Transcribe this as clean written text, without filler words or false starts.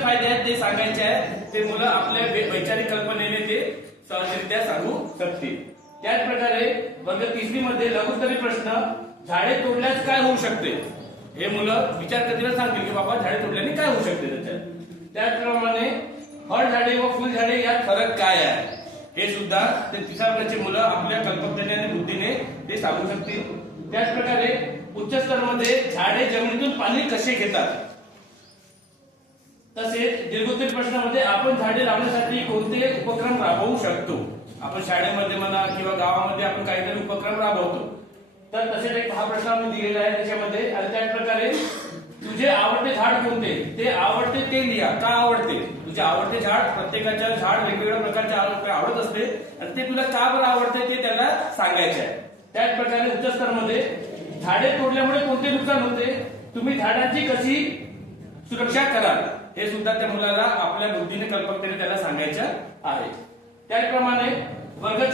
कोणते फायदे आहेत ते सांगायचे आहे, ते मुलं आपल्या वैचारिक कल्पनेने ते सहजरित्या सांगू शकतील. त्याच प्रकारे वर्ग 3 मध्ये लघुत्तरी प्रश्न, झाडे तोडल्यास काय होऊ शकते, हे मुलं विचार करतील, सांगतील की बाबा झाडे तोडल्याने काय होऊ शकते त्याच्यात. त्याचप्रमाणे फळझाडे व फुलझाडे यात फरक काय आहे हे सुद्धा ते 3 वर्गाची मुलं आपल्या कल्पकतेने आणि बुद्धीने ते सांगू शकतील. त्याच प्रकारे उच्च स्तर मध्ये झाडे जमिनीतून पाणी कसे घेतात, तसेच दीर्घोत्तरी प्रश्नामध्ये आपण झाडे लावण्यासाठी कोणते उपक्रम राबवू शकतो. आपण शाळेमध्ये म्हणा किंवा गावामध्ये आपण काहीतरी उपक्रम राबवतो, तर तसेच एक हा प्रश्न आम्ही दिलेला आहे त्याच्यामध्ये. आणि त्याच प्रकारे तुझे आवडते झाड कोणते, ते आवडते ते लिहा, का आवडते, तुझे आवडते झाड, प्रत्येकाच्या झाड वेगवेगळ्या प्रकारचे आवडत असते आणि ते तुला का बरं आवडते ते त्याला सांगायचे आहे. त्याच प्रकारे उच्च स्तर मध्ये झाडे तोडल्यामुळे कोणते नुकसान होते, तुम्ही झाडांची कशी सुरक्षा कराल, हे सुद्धा त्या मुलाला आपल्या बुद्धीने कल्पकतेने त्याला सांगायचं आहे. त्याचप्रमाणे वर्ग